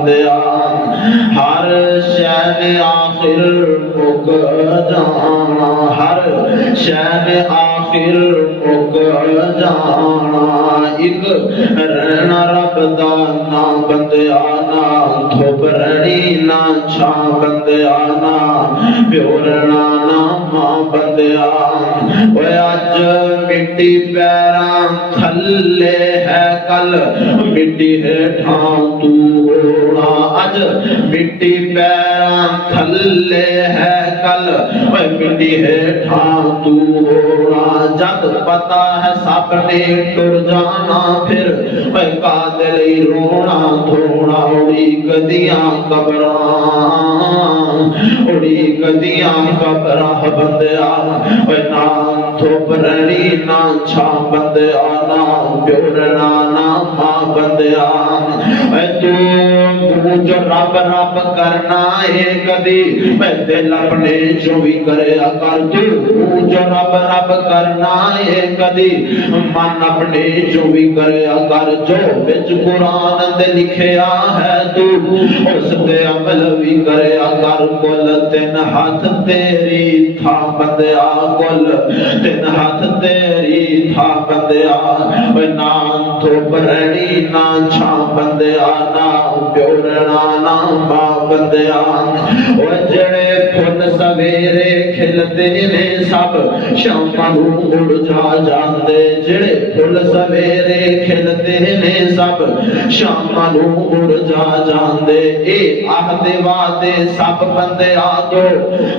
بندیا ہر شے نے آخر مک جانا ہر شے نے آخر مک جانا ایک رہنا رب دا نا بندیا نا دھوبرنی نا چھاں بندیا نا پیورنا نا ماں بندیا اوے اج مٹی پیراں تھلے ہے کل مٹی ہیٹھاں تو ہونا اج مٹی پیراں تھلے ہے کل اوے مٹی ہیٹھاں تو ہونا جد پتہ ہے سب نے ٹر جانا پھر اوے قاتل رونا دھونا اڑی گدیاں قبراں اڑی گدیاں قبراں بندیا اوے نا دھوبرنی نا چھاں بندیا نا پیورنا نا ماں بندیا اے تو جو رب رب کرنا ہے کدی میں دل اپنے جو بھی کرے کر تو جو رب رب کرنا ہے کدی من اپنے جو بھی کرے کر جو وچ قرآن دے لکھیا ہے تو اس تے عمل بھی کرے کر کل تین ہاتھ تیری تھا بندیا کل تین ہاتھ تیری تھا بندیا اے نا دھوبرنی نا چھاں بندیا نا پیورنا نا ماں بندیا او جڑے پھل سویرے کھلتے نے سب شاماں نوں اڑ جاندے جڑے پھل سویرے کھلتے نے سب شاماں نوں اڑ جاندے اے عہد وعدے سب بندیا تو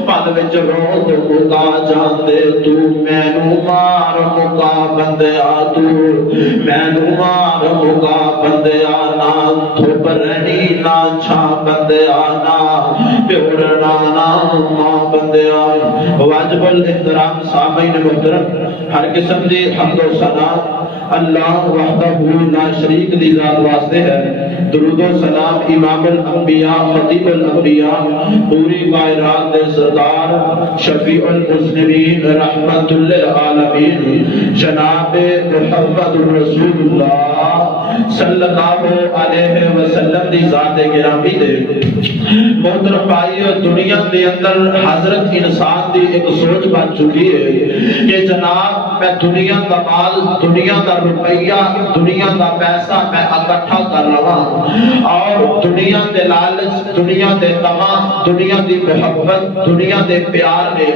پل وچ روند مکا جاندے تو مینوں مار مکا بندیا تو مینوں مار مکا بندیا نا دھوبرنی نا چھاں بندیا نا پیورنا نا ماں بندیا واجب الاحترام سامعین محترم ہر قسم دی حمد و ثنا اللہ وحدہ لا شریک دی ذات واسطے ہے درود و سلام امام الانبیاء خطیب الانبیاء پوری کائنات دے سردار شفیع المذنبین رحمت للعالمین جناب محمد رسول اللہ صلی اللہ علیہ وسلم دی ذات گرامی دے محترم بھائیو دنیا دے اندر حضرت انسان دی ایک سوچ بن چکی ہے کہ جناب میں دنیا کا مال دنیا کا روپیہ دنیا کا پیسہ میں اکٹھا کر لوا اور دنیا دے لالچ دنیا دے تما دنیا دی محبت دنیا دے پیار نے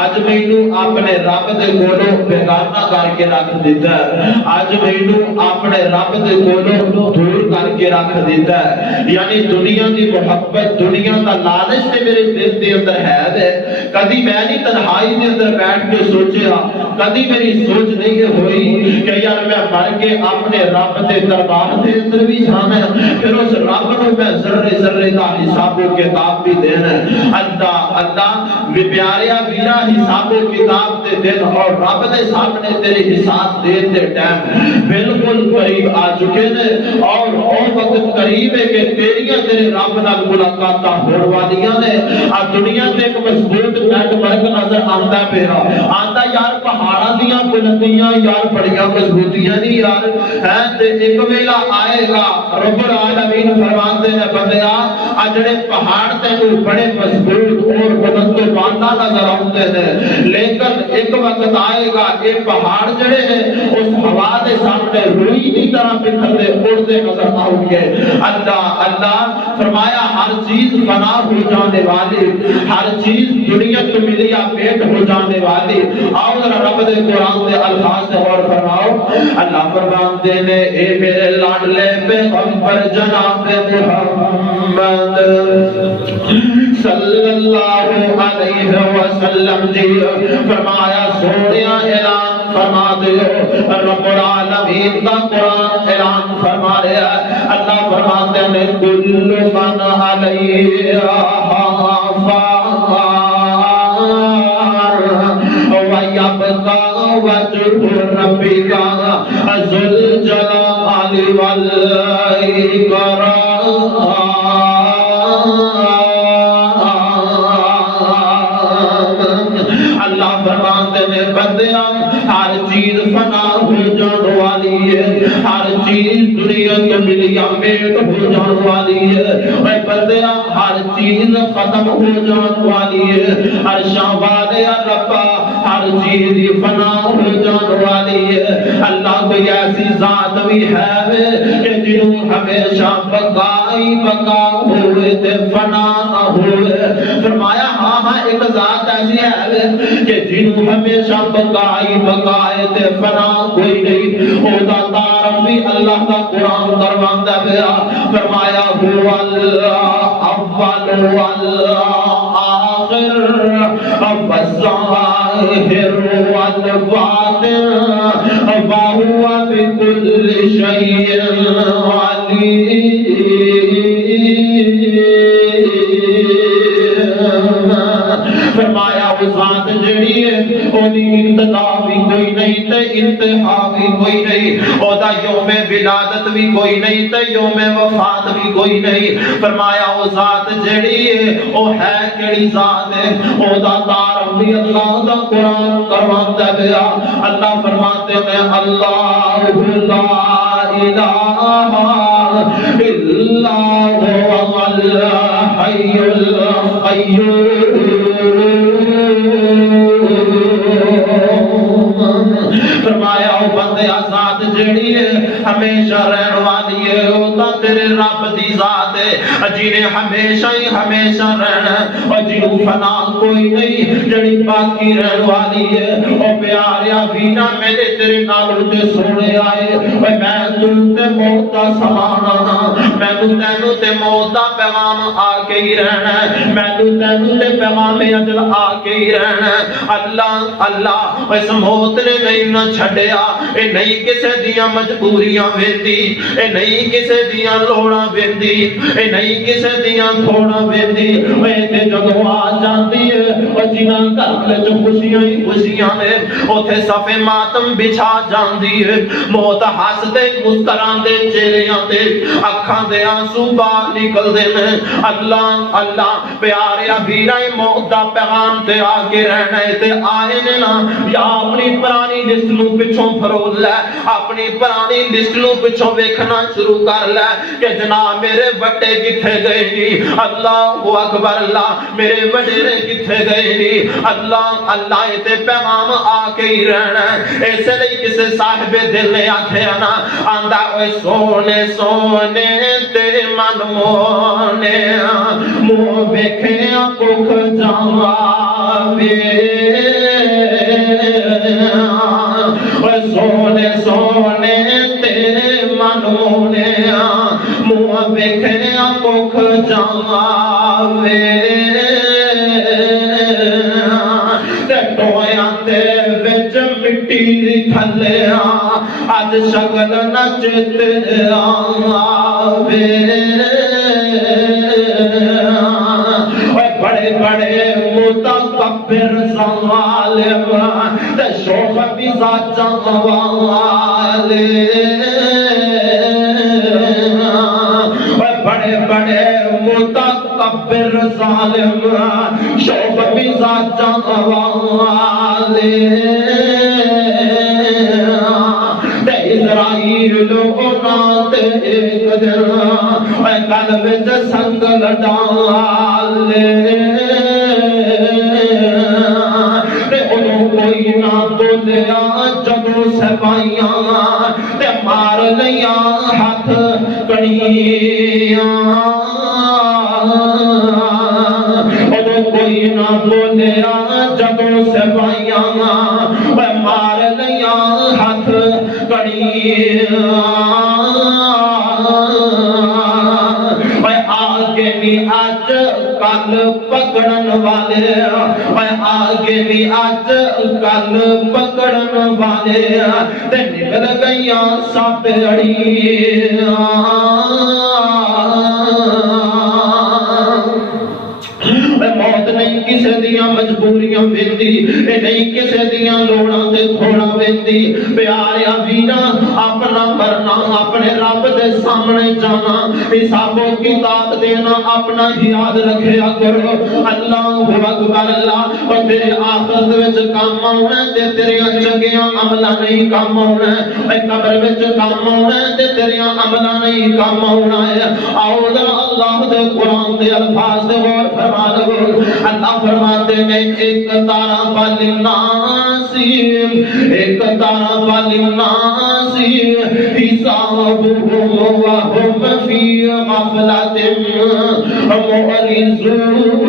آج مینوں اپنے رب دے کولوں بیگانہ کر کے رکھ دیتا ہے آج مینوں اپنے رب دے کولوں دور کر کے رکھ دیتا ہے یعنی دنیا دی محبت دنیا دا لالچ تے میرے دل دے اندر ہے کدی میں نہیں تنہائی دے اندر بیٹھ کے سوچیا کدی میری سوچ نہیں ہوئی کہ یار میں مر کے اپنے رب دے دربار دے اندر بھی جانا ہے پھر اس رب نو میں ذرے ذرے دا حساب و کتاب بھی دینا ہے اللہ اللہ پیاریا ویرا حساب و کتاب دے دن اور رب دے سامنے تیرے حساب دین دے ٹائم بالکل قریب آ چکے نے اور وقت قریب ہے کہ تیریاں تیرے رب نال ملاقاتاں ہون والیاں نے آ دنیا تے ایک مضبوط نیٹ ورک نظر آندا پیا آندا یار پہاڑاں دیاں بلندیاں یار بڑیاں مضبوطیاں نہیں یار ہے تے ایک ویلا آئے گا رب العالمین فرماندے نے بندیا آ جڑے پہاڑ تینوں بڑے مضبوط اور بلند و بالا نظر آندے نے لیکن ایک وقت آئے گا یہ پہاڑ جڑے ہیں اس ہوا دے سامنے روئی کی طرح بکھرتے اڑتے نظر آؤ گے اللہ اللہ فرمایا ہر چیز فنا ہو جانے والی ہر چیز دنیا کو ملی یا پیٹ ہو جانے والی اور رب دے قرآن دے الفاظ سے اور فرماؤ اللہ فرماتے نے اے میرے لاڈلے پیغمبر جناب محمد صلی اللہ علیہ وسلم جی فرمایا سونیا اعلان فرما دیو رب العالمین کا قرآن اعلان فرما رہا ہے اللہ فرماتے ہیں کل من علیہا فان ویبقى وجه ربك ذو الجلال والإكرام اللہ فرماتے ہیں بندیاں ہر چیز فنا ہو جانے والی ہے ہر چیز دنیا کے ملیا میٹ ہو جان والی ہے، اے بندیا ہر چیز ختم ہو جان والی ہے، ہر شہوات یا ربا ہر چیز فنا ہو جان والی ہے۔ اللہ کوئی ایسی ذات بھی ہے کہ جنہوں ہمیشہ بقائی بقا ہوئے تے فنا نہ ہوئے۔ فرمایا ہاں ہاں ایک ذات ایسی ہے کہ جنہوں ہمیشہ بقائی بقائے تے فنا کوئی نہیں، او دا تعارف بھی اللہ کا قرآن کرواندہ پیا۔ فرمایا هو الاول والآخر والظاہر والباطن وهو بكل شيء عليم۔ فرمایا وہ ذات جڑی ہے اودی ابتدا بھی کوئی نہیں تے انتہا بھی کوئی نہیں، اودا یوم ولادت بھی کوئی نہیں تے یوم وفات بھی کوئی نہیں۔ فرمایا وہ ذات جڑی ہے او ہے کیڑی ذات ہے، اودا تعارف بھی اللہ دا قرآن کرواتا پیا۔ اللہ فرماتے ہیں اللہ لا الہ الا هو الحی القیوم۔ فرمایا او بندے ذات جڑی ہے ہمیشہ رہن والی ہے، او تا تیرے رب دی ذات ہے جنہیں ہمیشہ ہی ہمیشہ رہنا، اور جنہوں فنا کوئی نہیں، جڑی باقی رہن والی ہے۔ او پیاریا وینا میرے تیرے نال تے سونے آئے، اے میں تم تے موت دا سمانا ہاں، میں تینوں تے موت دا پیغام آ کے ہی رہنا ہے، میں تینوں تے پیغام اجل آ کے ہی رہنا ہے۔ اللہ اللہ اس موت نے نہیں نہ چھڑیا، اے نہیں کسے دیاں مجبوریاں ویندی، اے نہیں کسے دیاں لوڑاں ویندی، اے نہیں کسے دیاں تھوڑا ویندی، اے تے جدوں آ جاندی ہے او جنہاں گھر وچ خوشیاں ہی خوشیاں نے اوتھے صفے ماتم بچھا جاندی ہے۔ موت ہسدے مسکراندے چہریاں تے اکھاں دے آنسو باہر نکلدے نے۔ اللہ اللہ پیاریا ویرا موت دا پیغام تے آ کے رہنا ہے تے آئے نے نا، یا اپنی پرانی لسٹ نو پچھوں پھرول لے، اپنی پرانی لسٹ نو پچھوں ویکھنا شروع کر لے کہ جناب میرے وڈے کتھے گئے نی، اللہ اکبر اللہ میرے وڈیرے کتھے گئے نی۔ اللہ اللہ تے پیغام آ کے ہی رہنا ہے۔ اس لیے کسے صاحب دل نے آکھیا نا آندا اوے سونے سونے تے من مونے منہ ویکھیا ککھ جاوے، اوے سونے سونے تے من مونے منہ ویکھیا ککھ جاوے، ٹویاں دے وچ مٹی تھلے اج شکل نچ آوے، بڑے بڑے متکبر ظالم تے شوق بھی ذات والے، بڑے بڑے متکبر ظالم شوق بھی ذات والے، اسرائیل انہاں تے ایک دن قلب وچ سنگ ڈالے، انہوں کوئی نہ بولیا جدوں سپاہیاں تے مار لیاں ہاتھ کڑیاں، انہوں کوئی نہ بولیا جدوں سپاہیاں مار لیاں ہاتھ کڑیاں، آگے بھی اج کل پکڑن والے، آگے بھی اج کل پکڑن والے تے نکل گئیاں سپ اڑیاں، موت نہیں کسے دیاں مجبوریاں ویندی، نہیں کسے دیاں لوڑاں تے تھوڑا ویندی۔ پیاریا ویرا اپنا اپنا مرنا اپنے رب دے سامنے جانا حساب و کتاب دینا اپنا یاد رکھیا کرو اللہ اکبر اللہ اور تیرے آخرت وچ کام آنا تے تیرے چنگیاں عملاں نہیں کام آنا اے قبر وچ کام آنا تے تیرے عملاں نہیں کام آنا ہے آؤ اللہ دے قرآن دے الفاظ دے غور فرما لو اللہ فرماتے ہیں ایک تارا فالناسی ایک تارا فالناسی حسابهم وهم في غفلة معرضون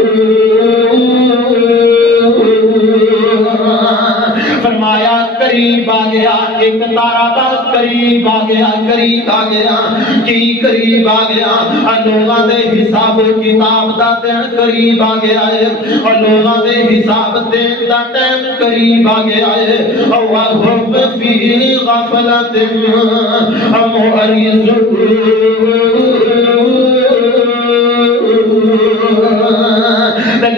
فرمایا قریب آ گیا ایک تارا بات قریب آ گیا قریب آ گیا کی قریب آ گیا لوگاں دے حساب و کتاب دا دن قریب آ گیا ہے اور لوگاں دے حساب دین دا ٹائم قریب آ گیا ہے وَهُمْ فِي غَفْلَةٍ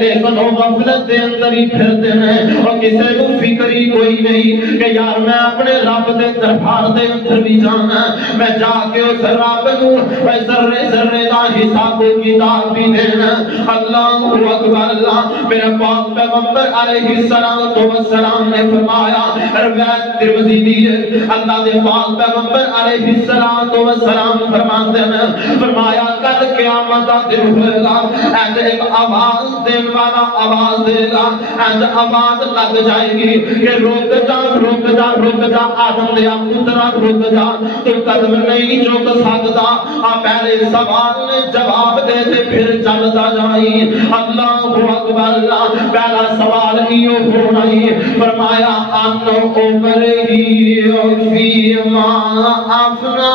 لیکن وہ غفلت دے اندر ہی پھرتے ہیں اور کسی کو فکر ہی کوئی نہیں کہ یار میں اپنے رب دے دربار دے اندر بھی جانا میں جا کے اس رب کو ذرے ذرے دا حساب و کتاب بھی دینا اللہ اکبر اللہ میرے پاک پیغمبر علیہ السلام نے فرمایا روایت ترمذی دی ہے اللہ دے پاک پیغمبر علیہ السلام فرماتے ہیں فرمایا کل قیامت کا دن ہوئے گا ایسے ایک آواز دین والا آواز دے گا اینج آواز لگ جائے گی کہ رک جا رک جا رک جا آدم دیا پترا رک جا تو قدم نہیں چک سکتا پہلے سوال نے جواب دے دے پھر چلتا جائی اللہ اکبر اللہ پہلا سوال یہ ہونا ہی فرمایا انو عمر ہی فی ما افنا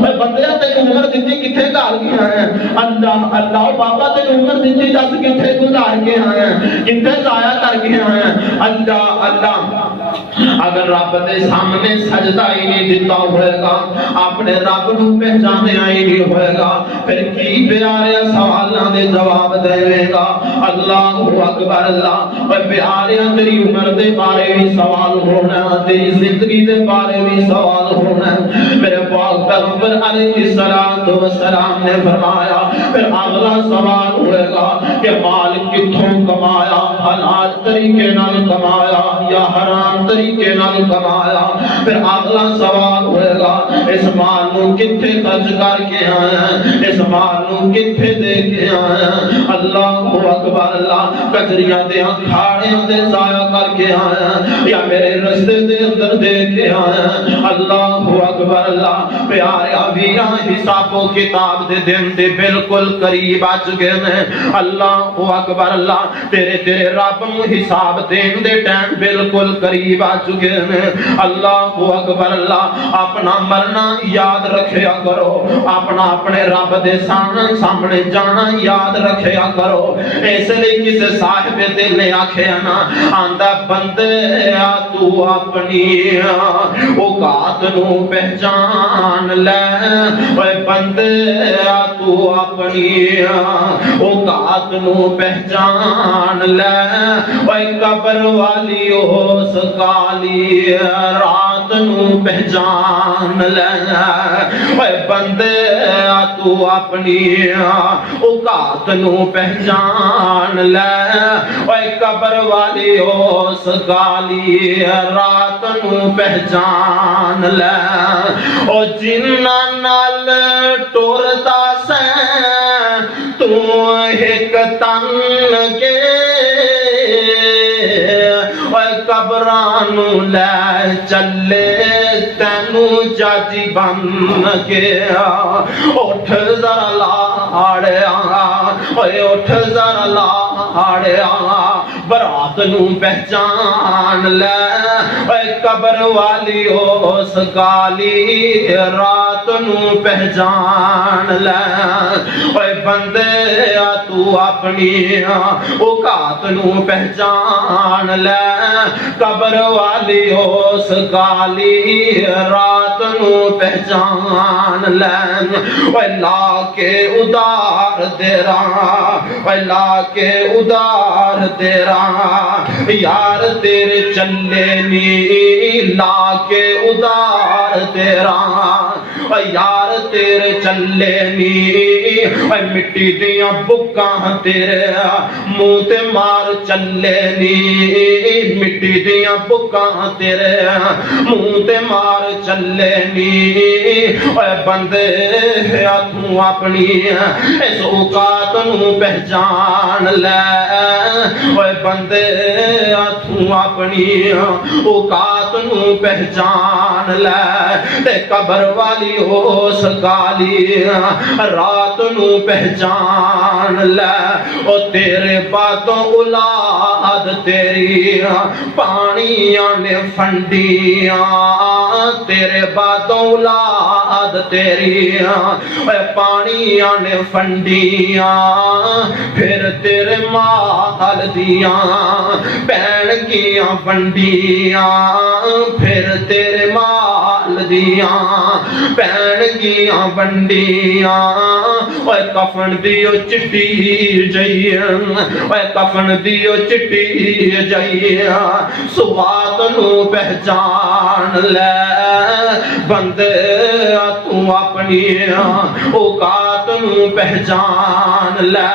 اے بندے تے عمر دیتی کتھے گال گیا ہے اللہ اللہ بابا تے عمر دیتی دس کتھے گزار کے آئے ہیں کتھے ضائع کر کے آئے ہیں اللہ اللہ اگر رب دے سامنے سجدہ ہی نہیں دیتا ہوئے گا اپنے رب کو پہچانے ہی نہیں ہوئے گا پھر کی پیارے سوالوں دے جواب دے گا اللہ اکبر اللہ اور پیارے تیری عمر دے بارے بھی سوال ہونا تیری زندگی دے بارے بھی سوال ہونا میرے پاک پیغمبر علیہ السلام نے فرمایا پھر اگلا سوال ہوئے گا کہ مال کتھوں کمایا حلال طریقے نال کمایا یا حرام طریقے نال کمایا پھر اگلا سوال ہوئے گا اس مال نو کتھے خرچ کر کے آیا اس مال نو کتھے دے کے آیا اللہ اکبر اللہ کچریاں دے کھاڑیاں دے ضائع کر کے آیا یا میرے رستے دے اندر دے کے آیا اللہ اکبر اللہ پیارے ویراں حساب و کتاب دے دن دے بالکل قریب آ چکے ہیں اللہ اکبر اللہ تیرے رب نو حساب دین دے ٹائم بالکل قریب آ چکے ہیں اللہ اکبر اللہ اپنا مرنا یاد رکھیا کرو اپنا اپنے رب دے سامنے جانا یاد رکھیا کرو اس لیے کسی صاحب دل نے آکھیا نا آندا بندے تو اپنی اوقات نو پہچان لے اے بندے تو اپنی اوقات نو پہچان لے اے قبر والی اس کالی رات نو پہچان لے اے بندے تو اپنی اوقات نو پہچان لے اے قبر والی اس کالی رات نو پہچان لے او جنہاں نال ٹوردا سیں تو ایک تن کے قبرانو لے چلے تینو جاجی بن کے اٹھ ذرا لاڑیا اٹھ ذرا لاڑیا برات نو پہچان لے قبر والی اس کالی رات نو پہچان لے بندے تو اپنی اوقات نو پہچان لے قبر والی اس کالی رات نو پہچان لے لا کے ادار تیرا لا کے ادار تیرا یار تیرے چلے نی لا کے ادار تیرا یار تیرے چلے نی مٹی دیاں بکاں تیرے منہ تے مار چلے نی مٹی دیاں بکاں تیرے منہ تے مار چلے نی بندے تو اپنی اس اوقات نو پہچان لے بندے تو اپنی اوقات نو پہچان لے تے قبر والی اس کالی رات نو پہچان لے او تیرے باتوں اولاد تیری پانیاں نے فنڈیاں تیرے باتوں اولاد تیری پانیاں نے فنڈیاں پھر تیرے مال دیاں پین گیاں فنڈیاں پھر تیرے مال دیاں پین گیاں فنڈیاں کفن دیو چٹی جائیاں کفن دیو چٹی جائیاں سوات نو پہچان لے بندے تو اپنی اوقات نو پہچان لے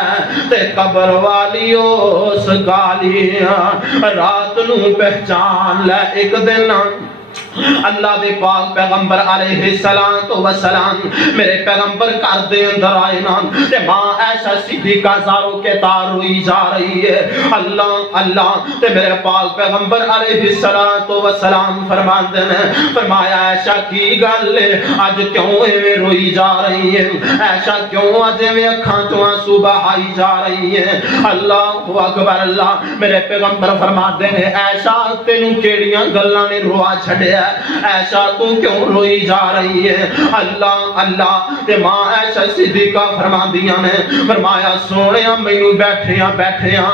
تے قبر والی اس گالی رات نو پہچان لے ایک دن اللہ دے پاک پیغمبر علیہ السلام میرے پیغمبر کر دے اندر آئے نا تے ماں ایسا صدیقہ زاروں کے تار روئی جا رہی ہے اللہ اللہ تے میرے پاک پیغمبر علیہ السلام فرمان دینے فرمایا ایسا کی گل آج کیوں ایویں روئی جا رہی ہے ایسا کیوں آج ایویں اکھاں تو آنسو بہائی جا رہی ہے اللہ اکبر اللہ میرے پیغمبر فرمان دینے ایسا تینوں کیڑیاں گلاں نے روا چھڑیا ایسا تو کیوں روئی جا رہی ہے اللہ اللہ تے ماں ایسا صدیقہ فرما دیا نے فرمایا سونیا مینوں بیٹھیاں بیٹھیاں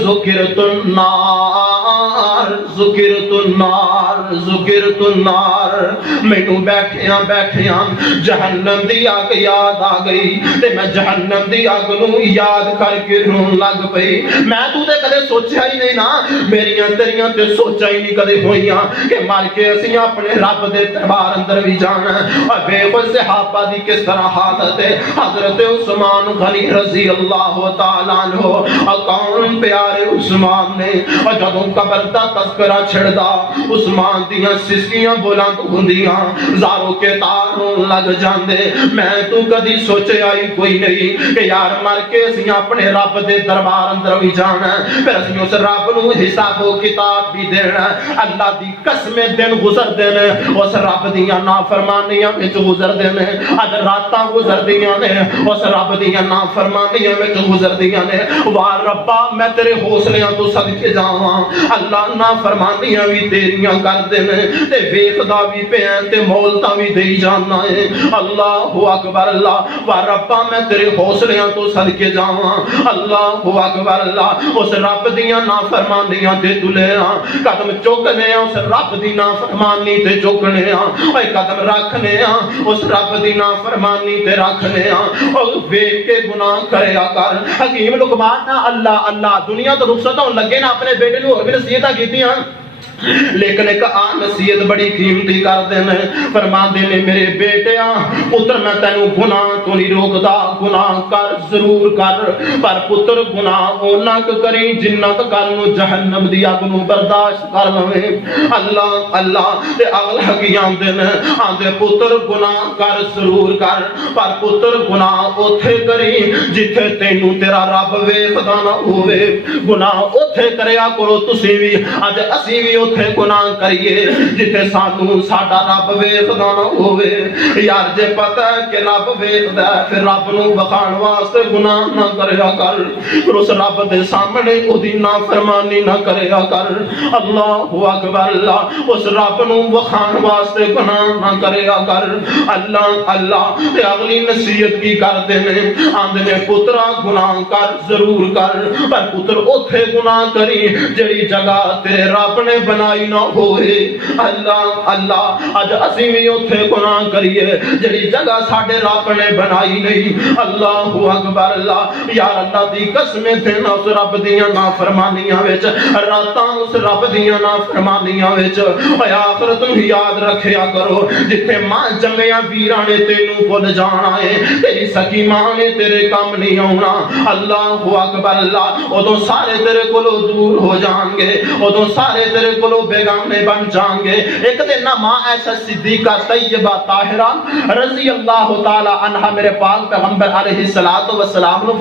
ذکرت النار ذکرت النار ذکرت النار مینوں بیٹھیاں بیٹھیاں جہنم دی آگ یاد آ گئی تے میں جہنم دی آگ نو یاد کر کے رون لگ پئی میں تو تے کدے سوچیا ہی نہیں نا میریاں تیریاں تے سوچا ہی نہیں کدے ہوئیاں کہ مر کے اسی اپنے رب دے دربار اندر بھی جانا اور بے خود صحابہ دی کس طرح حالت ہے حضرت عثمان غنی رضی اللہ تعالیٰ عنہ اور کون پیارے عثمان نے اور جدوں قبر دا تذکرہ چھڑدا عثمان دیاں سسکیاں بلند ہوندیاں زاروں کے تاروں لگ جاندے میں تو کدی سوچے آئی کوئی نہیں کہ یار مر کے اسی اپنے رب دے دربار اندر بھی جانا پھر اسی اس رب نو حساب و کتاب بھی دینا اللہ دی قسمیں دن گزر دینے اس رب دیاں نافرمانیاں وچ گزر دینے اج راتاں گزر دیاں نے اس رب دیاں نافرمانیاں وچ گزر دیاں نے واہ ربا میں تیرے حوصلیاں تو صدقے جاواں اللہ نافرمانیاں وی تیریاں کر دینے تے ویکھدا وی پیاں تے مولتاں وی دئی جانا ہے اللہ اکبر اللہ واہ ربا میں تیرے حوصلیاں تو صدقے جاواں اللہ اکبر اللہ اس رب دیاں نافرمانیاں تے تلیاں قدم چکنے اس رب دی نافرمانی تے چکنے اے قدم رکھنے اس رب دی نافرمانی تے رکھنے او ویکھ کے گناہ کریا کر حکیم لقمان اللہ اللہ دنیا تو رخصت ہون لگے نا اپنے بیٹے نوں اور بھی نصیحتاں کیتیاں لیکن ایک نصیحت بڑی قیمتی کر دینے فرما دینے میرے بیٹیاں پتر میں تینوں گناہ تو نہیں روکدا گناہ کر ضرور کر پر پتر گناہ اونا کری جنہ کرنو جہنم دی اگ نو برداشت کر لویں اللہ اللہ تے اگلا کی آندے نے آندے پتر گناہ کر ضرور کر پر پتر گناہ اوتھے کری جتھے تینوں تیرا رب ویکھدا نہ ہوے گناہ اوتھے کریا کرو تسی وی اج اسی وی اوتھے گناہ کریے جتھے سانوں ساڈا رب ویکھدا نہ ہوے یار جے پتہ ہے کہ رب ویکھدا ہے پھر رب نوں بخان واسطے گناہ نہ کریا کر پھر اس رب دے سامنے اودی نافرمانی نہ کریا کر اللہ اکبر اللہ اس رب نوں بخان واسطے گناہ نہ کریا کر اللہ اللہ تے اگلی نصیحت کی کر دینے آندے نے پترا گناہ کر ضرور کر پر پتر اوتھے گناہ کری جڑی جگہ تیرے رب نے بنائی نہ ہوئے. اللہ اللہ اج اسی بھی اوتھے گناہ کریے جڑی جگہ ساڈے رب نے بنائی نہیں. اللہ اکبر. اللہ یار اللہ دی قسم تے نہ اس رب دیاں نافرمانیاں وچ راتاں اس رب دیاں نافرمانیاں وچ اے آخرت نوں یاد رکھیا کرو. جتھے ماں جمیا ویراں نے تینوں بھول جانا ہے, تیری سکی ماں نے تیرے کام نہیں آنا. اللہ اکبر. اللہ ادو سارے تیرے کولو دور ہو جان گے, ادو سارے تیرے کولو بیگانے بن جان گے. ایک دن نہ ماں ایسا صدیقہ طیبہ طاہرہ رضی اللہ تعالی عنہا میرے پاک پیغمبر علیہ الصلوۃ والسلام نو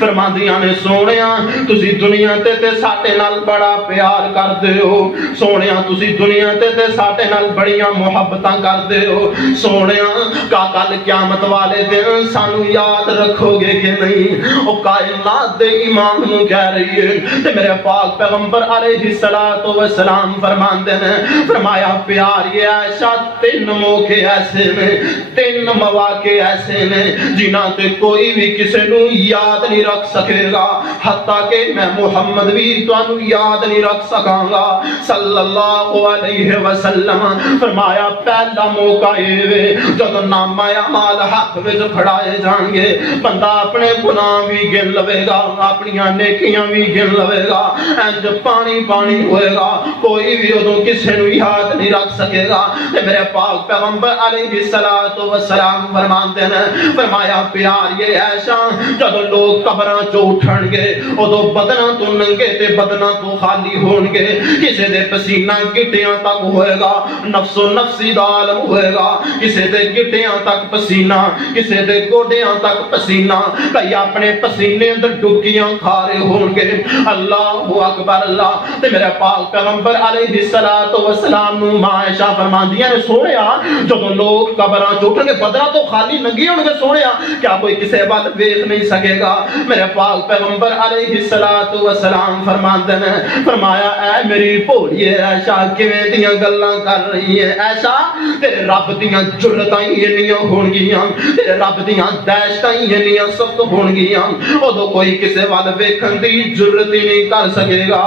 فرماندیاں نے سونیا تسی دنیا تے ساڈے نال بڑا پیار کردے ہو. سونیا تسی دنیا تے ساڈے نال بڑیاں محبتاں کردے ہو. سونیا کا کل قیامت والے دن سانو یاد رکھو گے کہ نہیں؟ او کائنات دے ایمان نو کہہ رہی ہے. تے میرے پاک پیغمبر علیہ الصلوۃ والسلام فرماندے نے فرمایا پیار یہ عائشہ تین موقع ایسے نے, تین مواقع ایسے نے جنہاں تے کوئی بھی کسے نو یاد نہیں رکھ سکے گا, حتیٰ کہ میں محمد بھی تانوں یاد نہیں رکھ سکاں گا صلی اللہ علیہ وسلم. فرمایا پہلا موقع اے جب نامہ اعمال ہاتھ وچ پھڑائے جان گے, بندہ اپنے گناہ بھی گن لوے گا, اپنی نیکیاں بھی گن لوے گا, انج پانی پانی ہوئے گا, کوئی بھی ادوں کسے نو یاد نہیں رکھ سکے گا. تے میرے پاک پیغمبر علیہ الصلوۃ والسلام فرماندے نے فرمایا پیار یہ ایسا جب لوگ قبراں چوں اٹھن گے ادو بدناں تو ننگے تے بدناں تو خالی ہون گے, کسے دے پسینہ گٹیاں تک ہوئے گا, نفس و نفسی دا عالم ہوئے گا, کسے دے گٹیاں تک پسینہ, کسے دے گوڈیاں تک پسینہ, کئی اپنے پسینے اندر ڈبکیاں کھا رہے ہون گے. اللہ اکبر. اللہ تے میرے پاک پیغمبر علیہ الصلوۃ والسلام نو ماں عائشہ فرماندیاں نے سونیا جب لوگ قبراں چوں اٹھن گے بدناں تو خالی ننگے ہون گے, سونیا کیا کوئی کسے ول ویکھ نہیں سکے گا؟ میرے پاک پیغمبر علیہ الصلوۃ والسلام فرماندے نے فرمایا اے میری بھولیے عائشہ کیویں دیاں گلاں کر رہی ہے عائشہ, تیرے رب دیاں جرتاں انیاں ہون گیاں, تیرے رب دیاں دہشتاں انیاں سخت ہون گیاں, ادو کوئی کسے ول ویکھن دی جرت ہی نہیں کر سکے گا,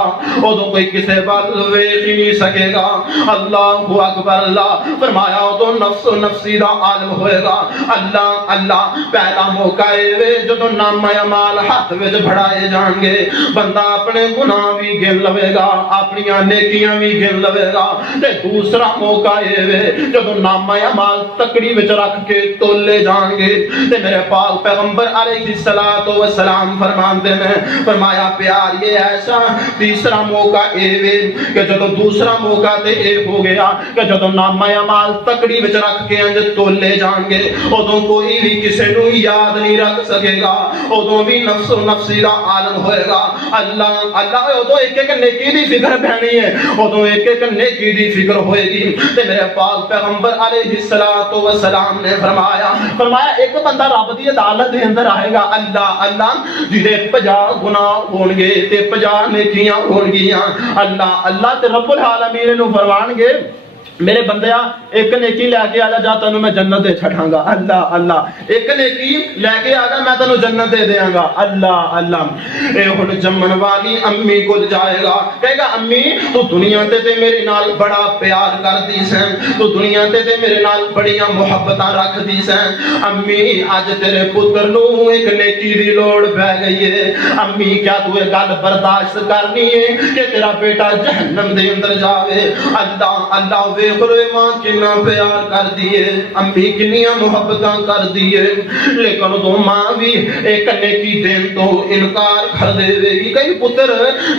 ادو کوئی کسے ول ویکھ ہی نہیں سکے گا. اللہ اکبر. اللہ فرمایا ادو نفس و نفسی دا عالم ہوئے گا. اللہ اللہ پہلا موقع اے جدو نامہ اعمال ہاتھ وچ بڑھائے جان گے, بندہ اپنے گناہ بھی گن لوے گا, اپنی نیکیاں بھی گن لوے گا. تے دوسرا موقع اے جدو نامہ اعمال تکڑی وچ رکھ کے تولے جان گے. تے میرے پاک پیغمبر علیہ الصلوۃ والسلام فرماندے نے فرمایا پیار یہ ایسا تیسرا موقع اے کہ جدو دوسرا موقع تے اے ہو گیا کہ جدو نامہ اعمال تکڑی وچ رکھ کے انج تولے جان گے ادوں کوئی بھی کسے نو یاد نہیں رکھ سکے گا, ادوں بھی نفس و نفسی دا عالم ہوئے گا. اللہ اللہ ادوں ایک ایک نیکی دی فکر پہنی ہے, ادوں ایک ایک نیکی دی فکر ہوئے گی. تے میرے پاک پیغمبر علیہ الصلوۃ والسلام نے فرمایا ایک بندہ رب دی عدالت دے اندر آئے گا اللہ اللہ جدے 50 گناہ ہون گے تے 50 نیکیاں ہون گیاں. اللہ اللہ تے رب العالمین نو فرمان گے میرے بندیا ایک نیکی لے کے آجا جا تینوں میں جنت دے چھٹاں گا. اللہ اللہ ایک نیکی لے کے آجا میں تینوں جنت دے دیاں گا. اللہ اللہ اے ہن جمن والی امی کول جائے گا, کہے گا امی تو دنیا تے میرے نال بڑا پیار کردی سیں, تو دنیا تے میرے نال بڑیاں محبتاں رکھدی سیں. امی اج تیرے پتر نو ایک نیکی دی لوڑ پے گئی ہے, امی کیا تو یہ گل برداشت کرنی ہے کہ تیرا بیٹا جہنم دے اندر جاوے؟ اللہ اللہ ماں کنا پیار کر دیے, امی کنیاں محبتاں کر دیے, لیکن تو ماں بھی ایک نیکی دین تو انکار کر دے گی. کئی پتر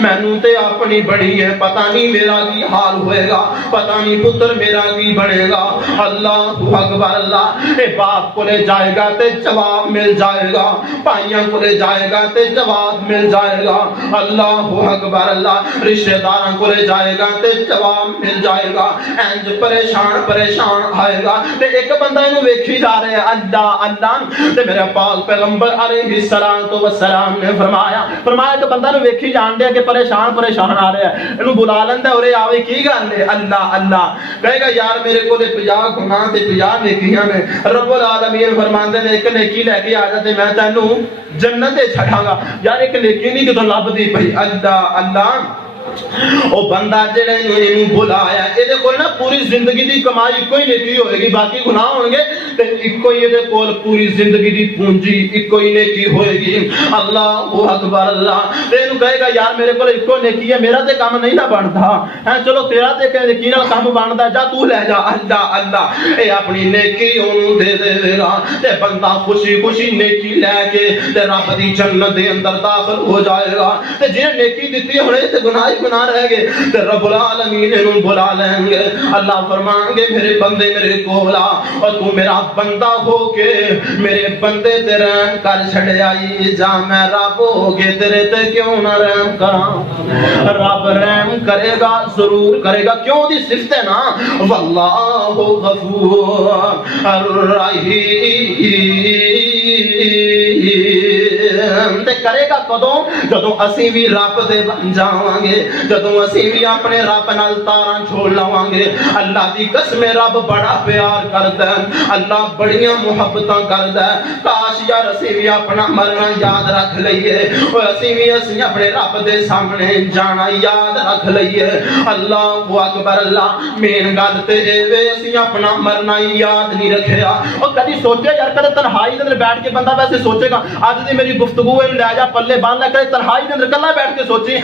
مینوں تے اپنی بڑی ہے, پتہ نہیں میرا کی حال ہوئے گا, پتہ نہیں پتر میرا کی بنے گا. اللہ اکبر. اللہ اے باپ کو لے جائے گا تے جواب مل جائے گا, بھائیاں کو لے جائے گا تے جواب مل جائے گا. اللہ اکبر. اللہ رشتہ داراں کو لے جائے گا تے جواب مل جائے گا. پریشان پریشان آئے گا تے ایک بندہ انہوں ویکھی جا رہے ہیں اللہ اللہ. تے میرے پاک پیغمبر علیہ الصلوۃ والسلام نے فرمایا کہ بندہ انہوں ویکھی جان دیا کہ پریشان پریشان آ رہے ہیں, انہوں بلا لیندہ اور یہ آوے کی گل ہے اللہ اللہ. کہے گا یار میرے کو لے 50 گناہ تے 50 نیکیاں نے, رب العالمین فرماندے نے ایک نیکی لے کے آ جا تے میں تینوں جنت دے چھٹاں گا. یار ایک نیکی نہیں کہ تو لب دی پئی. اللہ اللہ وہ بندہ جڑے نے بلایا یہ کول نا پوری زندگی دی کمائی ایک ہی نیکی ہوئے گی، باقی گناہ ہون گے تے ایک ہی یہ کول پوری زندگی دی پونجی ایک ہی نیکی ہوئے گی۔ اللہ اکبر اللہ تے نو کہے گا یار میرے کول ایک نیکی ہے، میرا تے کام نہیں نہ بندا ہے، چلو تیرا تے نیکی نال کام بندا، جا تو لے جا۔ اللہ اللہ اے اپنی نیکی اونوں دے دے گا تے بندہ خوشی خوشی نیکی لے کے تے رب دی جنت دے اندر داخل ہو جائے گا۔ تے جے نیکی دتی ہونے تے گناہ ہی گناہ رہ گئے تے رب العالمین انہوں بلا لیں گے۔ اللہ فرمائیں گے میرے بندے میرے کول آ، اور تو میرا بندہ ہو کے میرے بندے تے رحم کر چھڑے آئی جا، میں رب ہو کے تیرے تے کیوں نہ رحم کراں؟ رب رحم کرے گا، ضرور کرے گا، کیوں دی صفت ہے نا واللہ غفور الرحیم۔ تے کرے گا کدوں؟ جدوں اسی بھی رب دے بن جاواں گے، جدوں اسی بھی اپنے رب نال تاراں چھوڑ لواں گے۔ اللہ دی قسم رب بڑا پیار کردا ہے، اللہ بڑیاں محبتاں کردا ہے۔ کاش یار اسی بھی اپنا مرنا یاد رکھ لئیے، او اسی بھی اپنے رب دے سامنے جانا یاد رکھ لئیے۔ اللہ اکبر اللہ مین گل تے اے اسی اپنا مرنا یاد نہیں رکھیا۔ او کدی سوچے یار کدی تنہائی دے اندر بیٹھ کے بندہ ویسے سوچے گا اج دی میری گفتگو ہے لے جا پلے باندھ لے کے تنہائی دے اندر کلا بیٹھ کے سوچی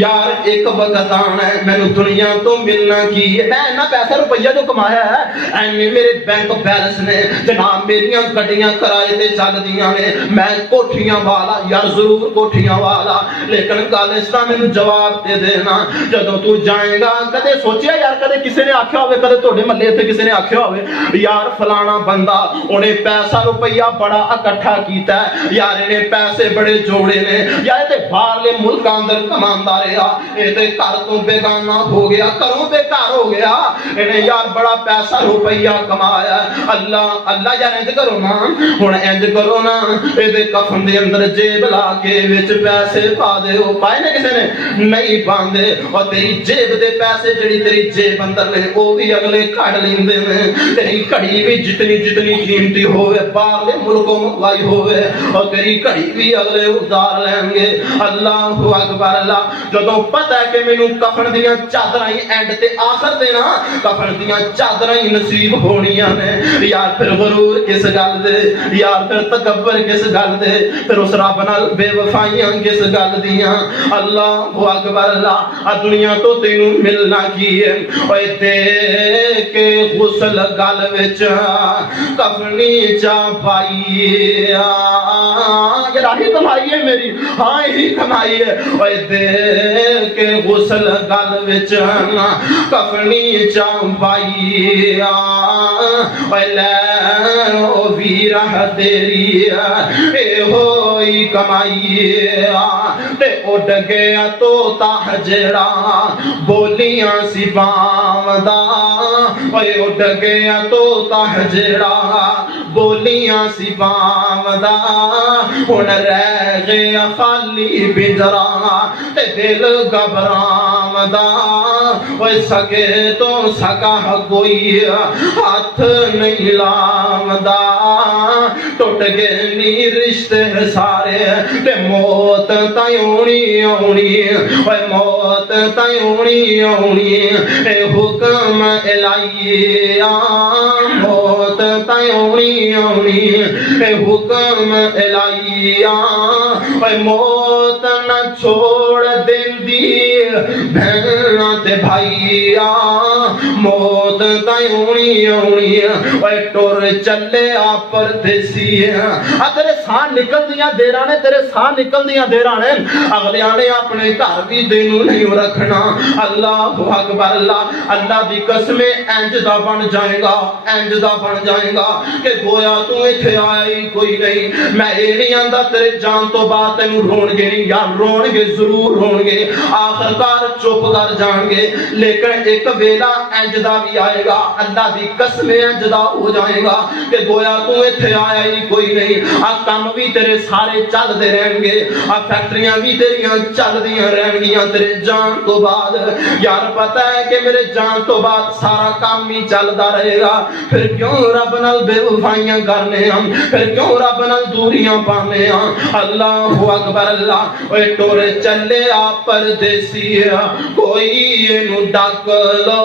یار ایک وقت آنا ہے مینوں دنیا تو ملنا کی ہے، میں اتنا پیسہ روپیہ جو کمایا ہے اینے میرے بینک بیلنس نے جناب میریاں گڈیاں کرائے تے چلدیاں نے، میں کوٹھیاں والا یار ضرور کوٹھیاں والا، لیکن گل اس طرح مینوں جواب دے دینا جدوں تو جائے گا کدے سوچیا یار کدے کسی نے آکھیا ہوے کدے تہاڈے محلے تے کسی نے آکھیا ہوے یار فلانا بندہ اونے پیسہ روپیہ بڑا اکٹھا کیتا ہے یار نے پیسے بڑے جوڑے نے یا تے باہرلے ملکاں اندر کماندا رہیا، اے تے گھر تو بیگانہ ہو گیا، گھروں بے گھر ہو گیا، انہیں یار بڑا پیسہ روپیہ کمایا۔ اللہ اللہ یار انج کرو نا، ہن انج کرو نا اے دے کفن دے اندر جیب لا کے وچ پیسے پا دیو، پائے نے کسے نے نہیں پاندے، اور تیری جیب دے پیسے جڑی تیری جیب اندر نے او بھی اگلے کڈ لیندے نے، تیری گھڑی بھی جتنی جتنی قیمتی ہوے باہرلے ملکوں منگوائی ہوے اور تیری گھڑی بھی اگلے اتار لیں گے۔ اللہ اکبر اللہ جدوں پتہ ہے کہ مینوں کفن دیاں چادراں ہی اینڈ تے آخر تے نا کفن دیاں چادراں ہی نصیب ہونیاں نے، یار پھر غرور کس گل دے، یار پھر تکبر کس گل دے، پھر اس رب نال بے وفائیاں کس گل دیاں۔ اللہ اکبر اللہ دنیا تو تینوں ملنا کی ہے، اوے دے کے غسل گل وچ کفنی چا پائی یہ راہی کمائی ہے میری، ہاں یہی کمائی ہے، اوے دے کے غسل گل وچ کفنی چائی اوے لے او ویرہ تیری اے ہوئی کمائی تے اڈ گیا توتا جڑا بولیاں سی باوندا، اوے اڈ گیا توتا جڑا بولیاں سی باوندا، ہن رہ گیا خالی پنجرا تے دل گھبراوندا، اوے سکے تو سکا کوئی ہاتھ نہیں لاوندا، ٹوٹ گئے نی رشتے سارے تے موت تائیں آنی آنی، اوے موت تائیں آنی آنی، اے حکم الہی موت تائیں آنی آنی، اے حکم الہی اوے موت نہ چھوڑ دیندی بہناں تے بھائیا، موت تائیں آنی آنی، اوے ٹر چلے آ پردیسی تیرے ساں نکل دیاں دیراں نے، تیرے ساں نکل دیاں دیراں نے، اگلیاں نے اپنے گھر بھی دینوں نہیں رکھنا۔ اللہ اکبر اللہ اللہ دی قسم انج دا بن جائے گا، انج دا بن جائے گا کہ گویا تو ایتھے آئی کوئی نہیں۔ میں اے نہیں آندا تیرے جان تو بعد تینوں رون گے نہیں، یار رون گے ضرور رون گے، آخرکار چپ کر جان گے، لیکن ایک ویلا انجدا بھی آئے گا، اللہ دی قسم انجدا ہو جائے گا کہ گویا تو ایتھے آیا ہی کوئی نہیں، آ کام بھی تیرے سارے چل دے رہن گے، آ فیکٹریاں بھی تیریاں چل دیاں رہن گیاں تیرے جان تو بعد۔ یار پتہ ہے کہ میرے جان تو بعد سارا کام ہی چلدا رہے گا، پھر کیوں رب نال بے وفائیاں کرنے ہم، پھر کیوں رب نال دوریاں پانے ہم۔ اللہ اکبر اللہ۔ اوے ٹورے چلے آ پردیسی، کوئی اینو ڈک لو،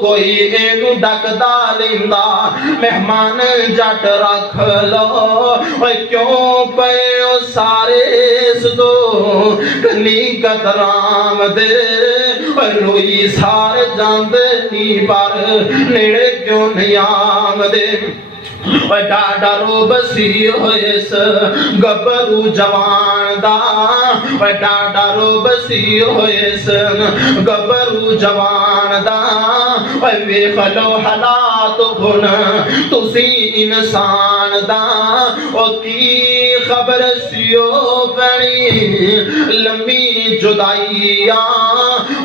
کوئی اینو ڈکدا لیندا، مہمان جٹ رکھ لو۔ اوے کیوں پئے او سارے اس تو کنی قدرام دے، روئی سارے جاندے نی پر نیڑے کیوں نہیں آمدے۔ ڈاڈا رو بسی ہوئیس گبرو جوان دا، ڈاڈا رو بسی ہوئیس گبرو جوان دا، ویخ لو حالات ہن تسی انسان دا، او کی خبر سیو بڑی لمبی جدائیاں،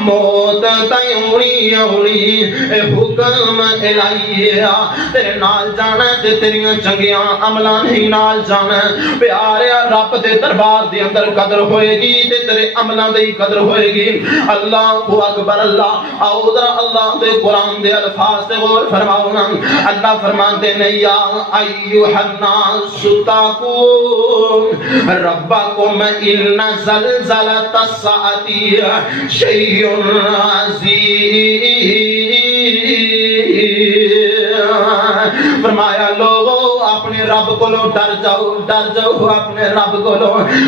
موت تیونی اونی اے حکم الہیہ، تیرے نال جانا تے تیریاں چنگیاں عملاں نہیں نال جانا۔ پیاریا رب دے دربار دے اندر قدر ہوئے گی تے تیرے عملاں دی قدر ہوئے گی۔ اللہ اکبر اللہ۔ آؤ ذرا اللہ دے قرآن دے الفاظ تے غور فرماؤ نا۔ اللہ فرماتے ہیں یا ایھا الناس اتقوا ربکم ان زلزلۃ الساعۃ شیء عظیم۔ فرمایا لوگو اپنے رب کو ڈر جاؤ، ڈر جاؤ اپنے رب کو،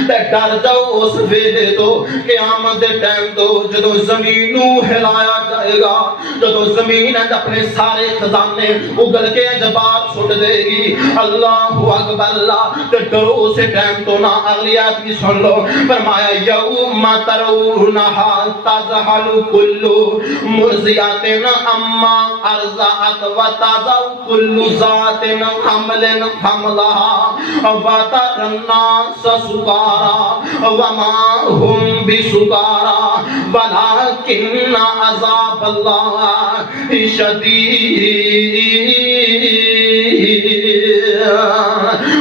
ڈر جاؤ اس ویلے تو قیامت دے ٹائم تو جدو زمین نو ہلایا جائے گا، جدو زمین اپنے سارے خزانے اگل کے جبار چھوڑ دے گی۔ اللہ اکبر اللہ۔ ڈرو اسے ٹائم تو نہ۔ اگلی آیت بھی سن لو۔ فرمایا یوم ترونہا تذہل کل مرضعۃ عما ارضعت وتضع کل ذات حمل حملها وترى الناس سکارى وما هم بسکارى ولكن عذاب الله شدید۔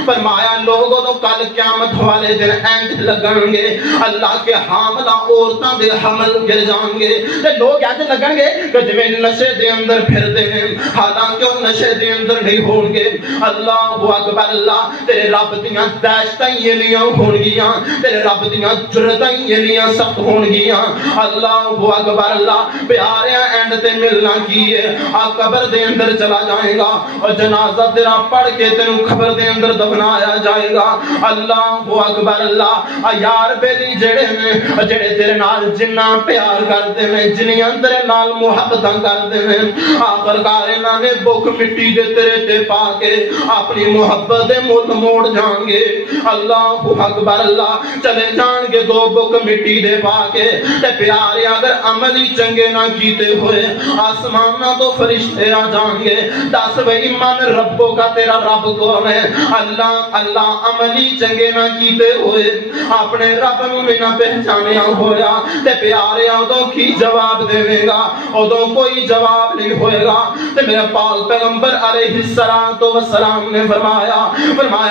فرمایا لوگوں تو کل قیامت والے دن اینڈ لگن گے، اللہ کے حاملہ عورتاں دے حمل گر جان گے، تے لوگ اینڈ لگن گے کہ جویں نشے دے اندر پھر دے ہیں، حالانکہ وہ نشے دے اندر نہیں ہون گے۔ اللہ اکبر اللہ۔ تیرے رب دیاں دہشتاں اینیاں ہون گیاں، تیرے رب دیاں جرأتاں اینیاں سخت ہون گیاں۔ اللہ اکبر اللہ۔ پیاریا اینڈ تے ملنا کی ہے، آ قبر دے اندر چلا جائے گا اور جنازہ تیرا پڑھ کے تینوں قبر دے اندر دفنایا جائے گا۔ اللہ اکبر اللہ۔ یار بیلی جڑے نے جڑے تیرے نال جنہ پیار کرتے ہیں، جنیاں تیرے نال محبتاں کرتے ہیں، آخرکار انہاں نے بک مٹی دے تیرے تے پا کے اپنی محبت دے مل موڑ جان گے۔ اللہ اکبر اللہ۔ چلے جان گے دو بک مٹی دے پا کے، تے پیارے اگر عملی چنگے نہ کیتے ہوئے آسمانہ تو فرشتے آ جان گے۔ دس بھئی من ربوں کا تیرا رب کون ہے؟ اللہ اللہ۔ عملی چنگے نہ کیتے ہوئے اپنے رب نو نہ پہچانیا ہویا تے پیارے ادوں کی جواب دے گا؟ ادوں کوئی جواب نہیں ہوئے گا۔ تے میرا پاک پیغمبر علیہ الصلوۃ والسلام نے فرمایا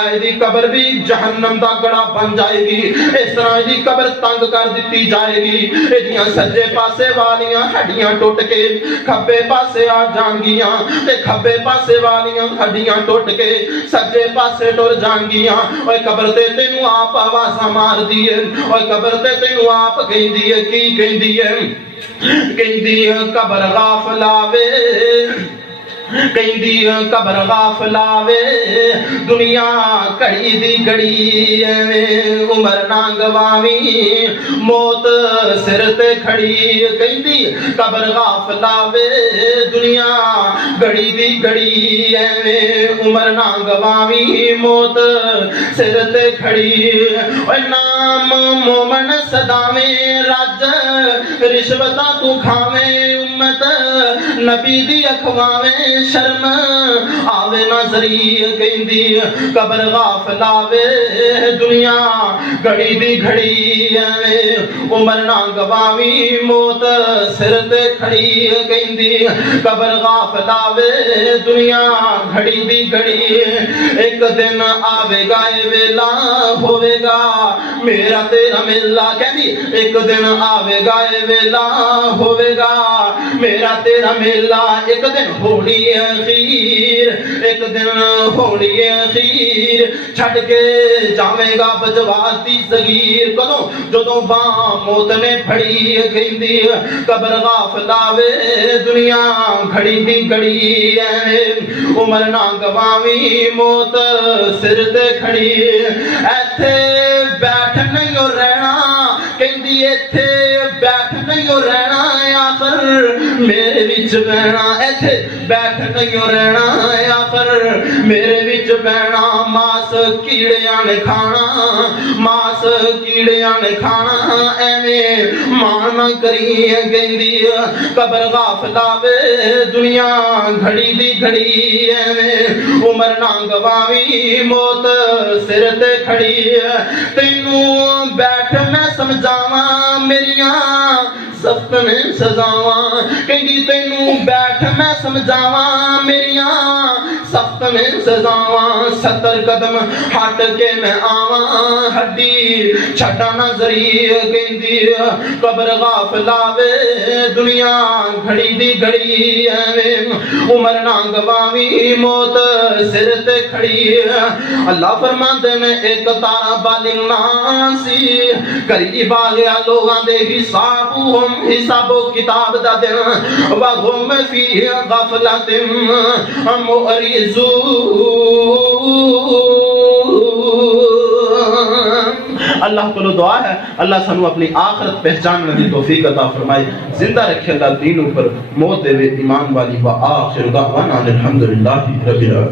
ایدی قبر بھی جہنم دا گڑا بن جائے گی، اس طرح ایدی قبر تنگ کر دیتی جائے گی، ایدیاں سجے پاسے والیاں ہڈیاں ٹوٹ کے کھبے پاسے آ جان گیاں تے کھبے پاسے والیاں ہڈیاں ٹوٹ کے سجے پاسے ٹر جان گیاں۔ اوے قبر تے تینوں آپ آوازاں مار دیے، اوے قبر تے تینوں آپ کہندی ہے کی کہندی ہے؟ کہندی ہے قبر غافل آوے، کہندی قبر غافل آوے، دنیا کڑی دی کڑی ایویں عمر نہ گواویں، موت سر تے کھڑی۔ کہندی قبر غافل آوے، دنیا گڑی دی گڑی ایویں عمر نہ گواویں، موت سر تے کھڑی۔ اے نام مومن صداویں، رج رشوتاں تو کھاویں، امت نبی دی اکھواویں شرم آوے نہ ذریعہ کہندی قبر غافل آوے دنیا گھڑی دی گھڑی ایویں عمر نہ گواوی موت سر تے کھڑی کہندی قبر غافل آوے دنیا گھڑی دی گھڑی ایک دن آوے گا اے ویلا ہوے گا میرا تیرا ملا کہندی ایک دن آوے گا اے ویلا ہوے گا میرا تیرا ملا ایک دن ہونی اخیر ایک دن ہونی اخیر چھڑ کے جاویں گا بجواتی صغیر کدوں جدوں باں موت نے پھڑی کہندی قبر غافل آوے دنیا گھڑی دی گھڑی ایویں عمر نہ گواوی موت سر تے کھڑی ایتھے بیٹھ نہیں ہو رہنا کہندی ایتھے بیٹھ نہیں ہو رہنا آخر میرے وچ بہنا ایتھے بیٹھ نہیں ہو رہنا آخر میرے وچ بہنا ماس کیڑیاں نے کھانا ماس کیڑیاں نے کھانا ایویں مان کری گندی قبر غافل آوے دنیا گھڑی دی گھڑی ایویں عمر نہ گواوی موت سر تے کھڑی تینوں بیٹھ میں سمجھاواں میریاں سخت نے سزاواں کہندی تینوں بیٹھ میں سمجھاواں میریاں سخت نے سزاواں 70 قدم ہٹ کے میں آواں ہڈی چھڈا نہ ذریعہ کہندی قبر غافل آوے دنیا گھڑی دی گھڑی ایویں عمر نہ گواوی موت سر تے کھڑی اللہ فرماندے نے ایک تارا بالغ نہ سی قریب آ گیا لوگاں دے حساب و کتاب دا دن وَهُمْ فِي غَفْلَةٍ مُعْرِضُونَ اللہ کو دعا ہے اللہ سنو اپنی آخرت پہچاننے دی توفیق عطا فرمائے زندہ رکھے اللہ دین اوپر موت دے ایمان والی وآخر دعوانا الحمدللہ رب العالمین